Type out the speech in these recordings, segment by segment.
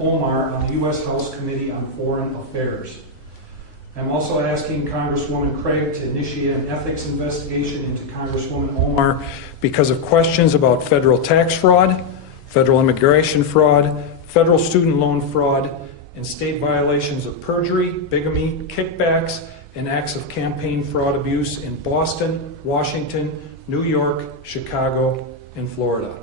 Omar on the U.S. House Committee on Foreign Affairs. I'm also asking Congresswoman Craig to initiate an ethics investigation into Congresswoman Omar because of questions about federal tax fraud, federal immigration fraud, federal student loan fraud, and state violations of perjury, bigamy, kickbacks, and acts of campaign fraud abuse in Boston, Washington, New York, Chicago, and Florida.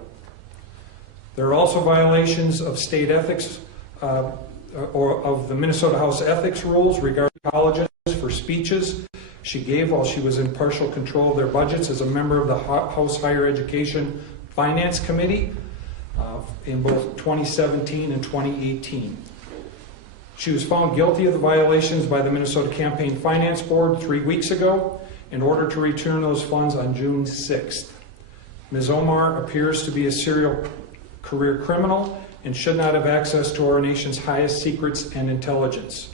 There are also violations of state ethics or of the Minnesota House ethics rules regarding colleges for speeches she gave while she was in partial control of their budgets as a member of the House Higher Education Finance Committee in both 2017 and 2018. She was found guilty of the violations by the Minnesota Campaign Finance Board 3 weeks ago in order to return those funds on June 6th. Ms. Omar appears to be a serial career criminal and should not have access to our nation's highest secrets and intelligence.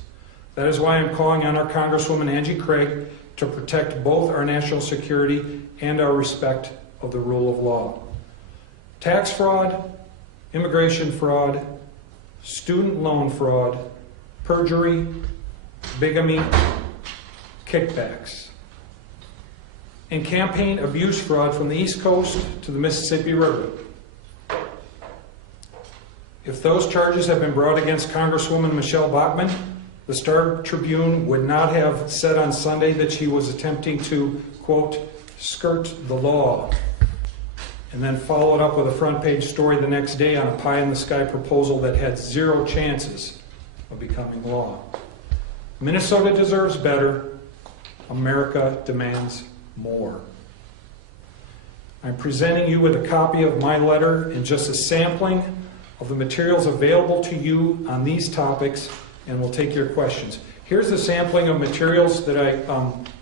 That is why I'm calling on our Congresswoman Angie Craig to protect both our national security and our respect of the rule of law. Tax fraud, immigration fraud, student loan fraud, perjury, bigamy, kickbacks, and campaign abuse fraud from the East Coast to the Mississippi River. If those charges have been brought against Congresswoman Michelle Bachmann, the Star Tribune would not have said on Sunday that she was attempting to, quote, skirt the law, and then followed up with a front page story the next day on a pie-in-the-sky proposal that had zero chances of becoming law. Minnesota deserves better. America demands more. I'm presenting you with a copy of my letter and just a sampling of the materials available to you on these topics, and we'll take your questions. Here's a sampling of materials that I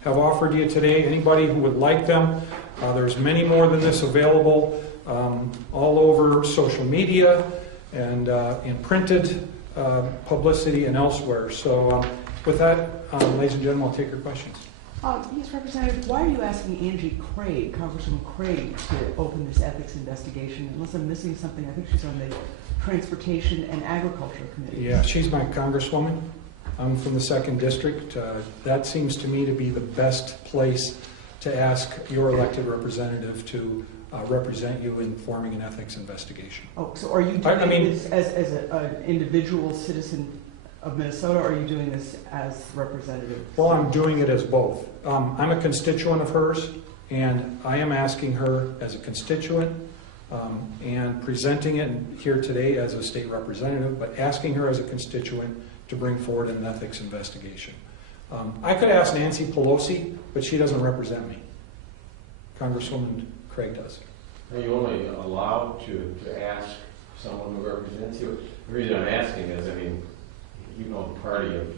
have offered you today. Anybody who would like them, there's many more than this available all over social media and in printed publicity and elsewhere. So with that, ladies and gentlemen, I'll take your questions. Yes, Representative, why are you asking Angie Craig, Congresswoman Craig, to open this ethics investigation? Unless I'm missing something, I think she's on the Transportation and Agriculture Committee. Yeah, she's my congresswoman. I'm from the 2nd District. That seems to me to be the best place to ask your elected representative to represent you in forming an ethics investigation. Oh, so are you doing this as an individual citizen of Minnesota, or are you doing this as representative? Well, I'm doing it as both. I'm a constituent of hers, and I am asking her as a constituent and presenting it here today as a state representative, but asking her as a constituent to bring forward an ethics investigation. I could ask Nancy Pelosi, but she doesn't represent me. Congresswoman Craig does. Are you only allowed to ask someone who represents you? The reason I'm asking is, I mean, you know the party of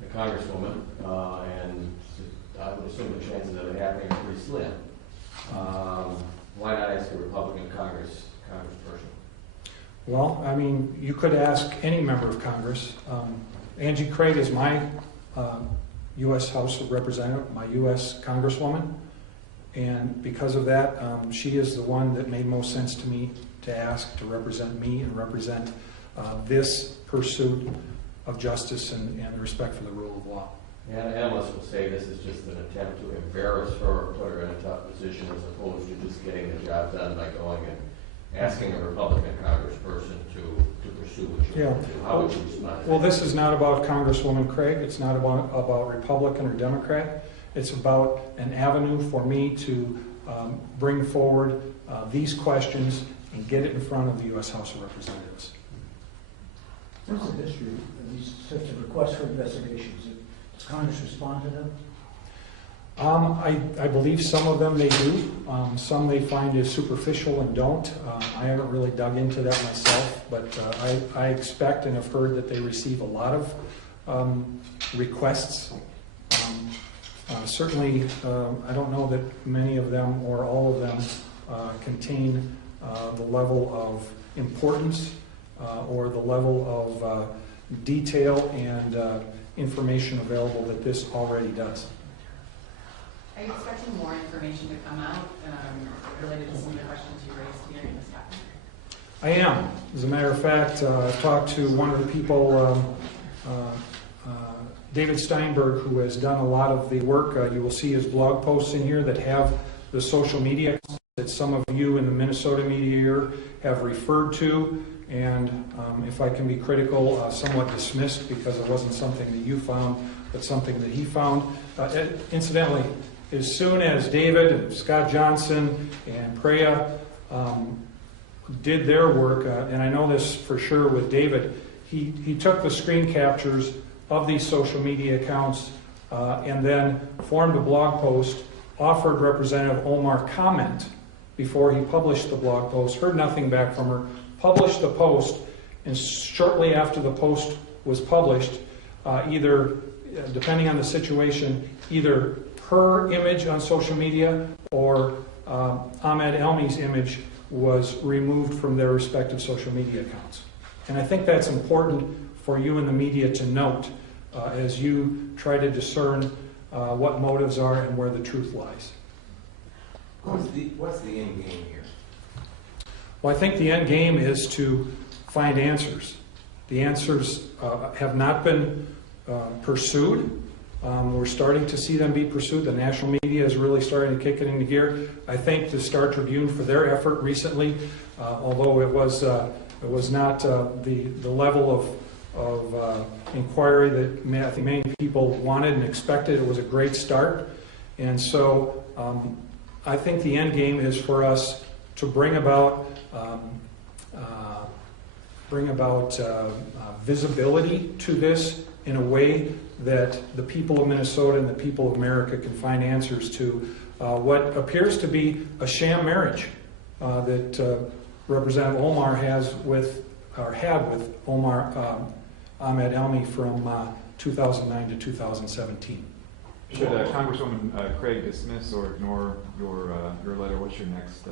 the congresswoman, and I would assume the chances of it happening are pretty slim. Why not ask a Republican congressperson? Well, I mean, you could ask any member of Congress. Angie Craig is my U.S. House of Representative, my U.S. Congresswoman, and because of that, she is the one that made most sense to me to ask to represent me and represent this pursuit of justice and respect for the rule of law. And analysts will say this is just an attempt to embarrass her or put her in a tough position as opposed to just getting the job done by going and asking a Republican congressperson to pursue what you want to do. How would you respond? Well, this is not about Congresswoman Craig. It's not about Republican or Democrat. It's about an avenue for me to bring forward these questions and get it in front of the U.S. House of Representatives. What's the history of these sorts of requests for investigations? Does Congress respond to them? I believe some of them they do. Some they find is superficial and don't. I haven't really dug into that myself, but I expect and have heard that they receive a lot of requests. Certainly, I don't know that many of them or all of them contain the level of importance or the level of detail and information available that this already does. Are you expecting more information to come out related to some of the questions you raised here in this I am. As a matter of fact, I've talked to one of the people, David Steinberg, who has done a lot of the work. You will see his blog posts in here that have the social media accounts that some of you in the Minnesota media here have referred to, and if I can be critical, somewhat dismissed because it wasn't something that you found, but something that he found. Incidentally, as soon as David and Scott Johnson and Preya did their work, and I know this for sure with David, he took the screen captures of these social media accounts and then formed a blog post, offered Representative Omar comment before he published the blog post, heard nothing back from her, published the post, and shortly after the post was published, either, depending on the situation, either her image on social media or Ahmed Elmi's image was removed from their respective social media accounts. And I think that's important for you in the media to note as you try to discern what motives are and where the truth lies. What's the end game here? Well, I think the end game is to find answers. The answers have not been pursued. We're starting to see them be pursued. The national media is really starting to kick it into gear. I thank the Star Tribune for their effort recently, although it was not the level of inquiry that I think many people wanted and expected. It was a great start. And so I think the end game is for us to bring about visibility to this in a way that the people of Minnesota and the people of America can find answers to what appears to be a sham marriage that Representative Omar had with Omar Ahmed Elmi from 2009 to 2017. Should Congresswoman Craig dismiss or ignore your letter? What's your next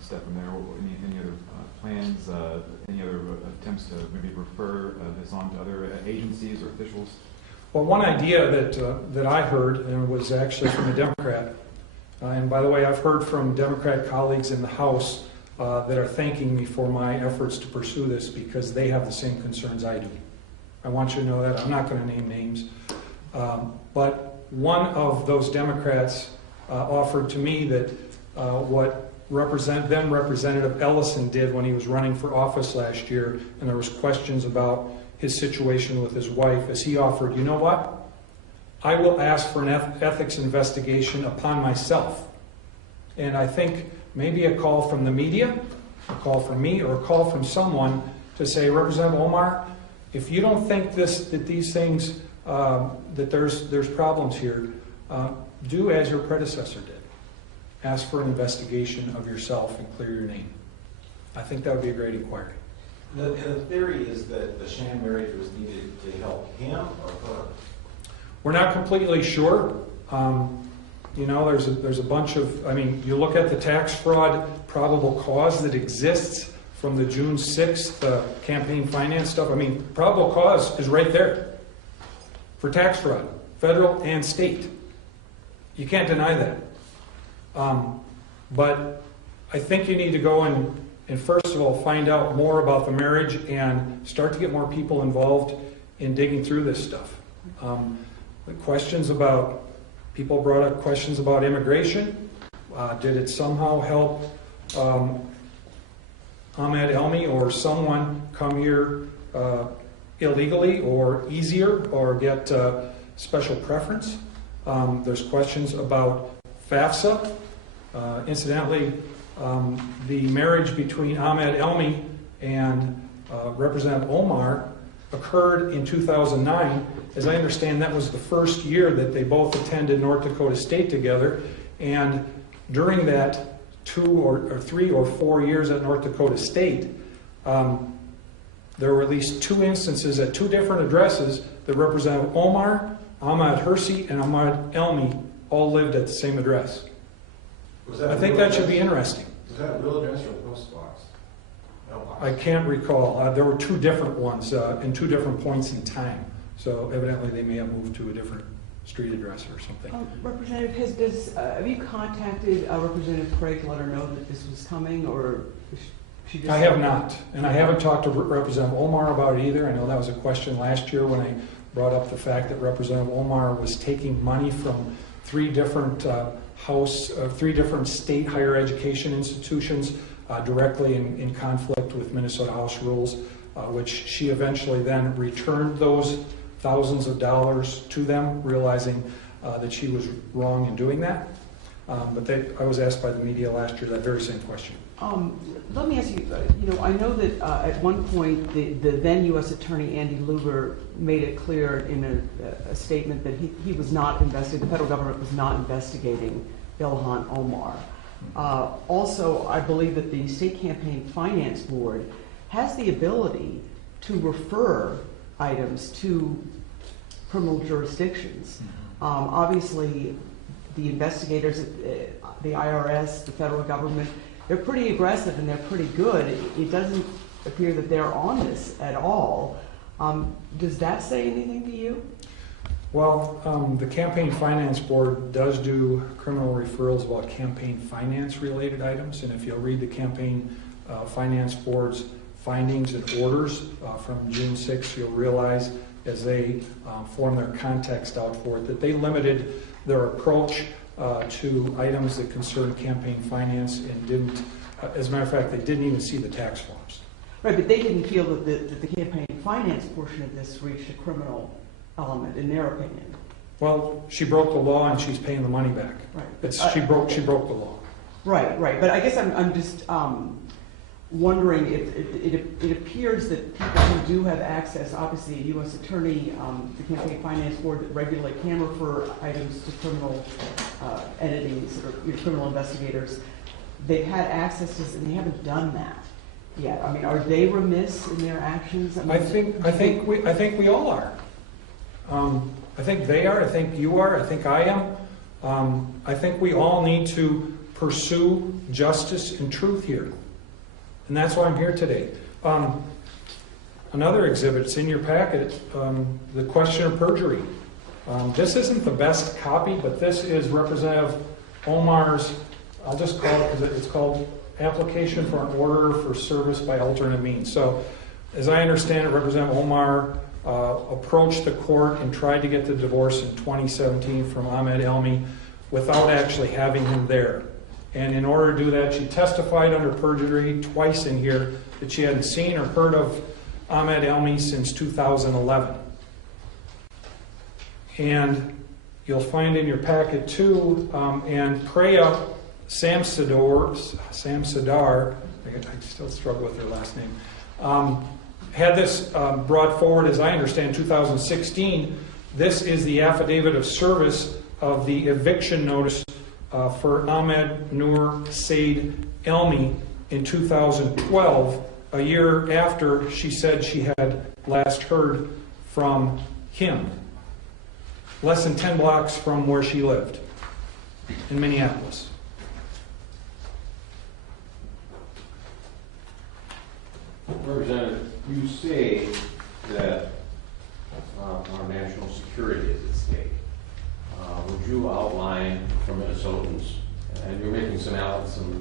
step from there? Any other plans? Any other attempts to maybe refer this on to other agencies or officials? Well, one idea that I heard, and it was actually from a Democrat, and by the way, I've heard from Democrat colleagues in the House that are thanking me for my efforts to pursue this because they have the same concerns I do. I want you to know that. I'm not going to name names. But one of those Democrats offered to me that what then Representative Ellison did when he was running for office last year, and there was questions about his situation with his wife, is he offered, you know what? I will ask for an ethics investigation upon myself. And I think maybe a call from the media, a call from me, or a call from someone to say, Representative Omar, if you don't think that these things, that there's problems here, do as your predecessor did. Ask for an investigation of yourself and clear your name. I think that would be a great inquiry. The theory is that the sham marriage was needed to help him or her. We're not completely sure. There's a bunch of, you look at the tax fraud probable cause that exists from the June 6th campaign finance stuff. Probable cause is right there for tax fraud, federal and state. You can't deny that. But I think you need to go and first of all find out more about the marriage and start to get more people involved in digging through this stuff. People brought up questions about immigration. Did it somehow help Ahmed Elmi or someone come here illegally or easier or get special preference? There's questions about FAFSA. Incidentally, the marriage between Ahmed Elmi and Representative Omar occurred in 2009. As I understand, that was the first year that they both attended North Dakota State together. And during that 2 or 3 or 4 years at North Dakota State, there were at least 2 instances at 2 different addresses that Representative Omar, Ahmad Hersey, and Ahmad Elmi all lived at the same address. I think that should be interesting. Was that a real address or a post box? I can't recall. There were 2 different ones in 2 different points in time. So evidently they may have moved to a different street address or something. Representative, have you contacted Representative Craig to let her know that this was coming, or She just I have not, and I haven't talked to Representative Omar about it either. I know that was a question last year when I brought up the fact that Representative Omar was taking money from three different state higher education institutions directly in conflict with Minnesota House rules, which she eventually then returned those thousands of dollars to them, realizing that she was wrong in doing that. But I was asked by the media last year that very same question. Let me ask you, I know that at one point the then U.S. Attorney Andy Lugar made it clear in a statement that he was not investigating, the federal government was not investigating Ilhan Omar. Also, I believe that the State Campaign Finance Board has the ability to refer items to criminal jurisdictions. Obviously, the investigators, the IRS, the federal government, they're pretty aggressive and they're pretty good. It doesn't appear that they're on this at all. Does that say anything to you? Well, the Campaign Finance Board does do criminal referrals about campaign finance related items, and if you'll read the Campaign Finance Board's findings and orders from June 6th, you'll realize as they form their context out for it that they limited their approach to items that concern campaign finance and didn't, as a matter of fact, they didn't even see the tax forms. Right, but they didn't feel that the campaign finance portion of this reached a criminal element, in their opinion. Well, she broke the law and she's paying the money back. Right. She broke the law. Right. But I guess I'm just wondering if it appears that people who do have access, obviously a U.S. attorney, the Campaign Finance Board that regularly can refer items to criminal entities or criminal investigators, they've had access to this and they haven't done that yet. I mean, are they remiss in their actions? I think we all are. I think they are. I think you are. I think I am. I think we all need to pursue justice and truth here. And that's why I'm here today. Another exhibit, it's in your packet, the question of perjury. This isn't the best copy, but this is Representative Omar's, I'll just call it because it's called Application for an Order for Service by Alternate Means. So, as I understand it, Representative Omar approached the court and tried to get the divorce in 2017 from Ahmed Elmi without actually having him there. And in order to do that, she testified under perjury twice in here that she hadn't seen or heard of Ahmed Elmi since 2011. And you'll find in your packet too, and Preya Samsadar, I still struggle with her last name, had this brought forward, as I understand, 2016. This is the affidavit of service of the eviction notice for Ahmed Nur Said Elmi in 2012, a year after she said she had last heard from him, less than 10 blocks from where she lived in Minneapolis. Representative, you say that our national security is at stake. Would you outline for Minnesotans, and you're making some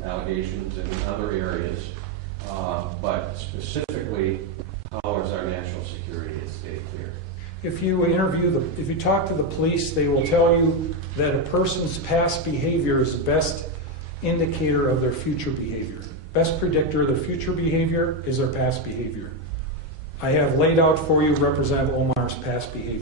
allegations in other areas, but specifically, how is our national security at stake here? If you talk to the police, they will tell you that a person's past behavior is the best indicator of their future behavior. Best predictor of their future behavior is their past behavior. I have laid out for you Representative Omar's past behavior.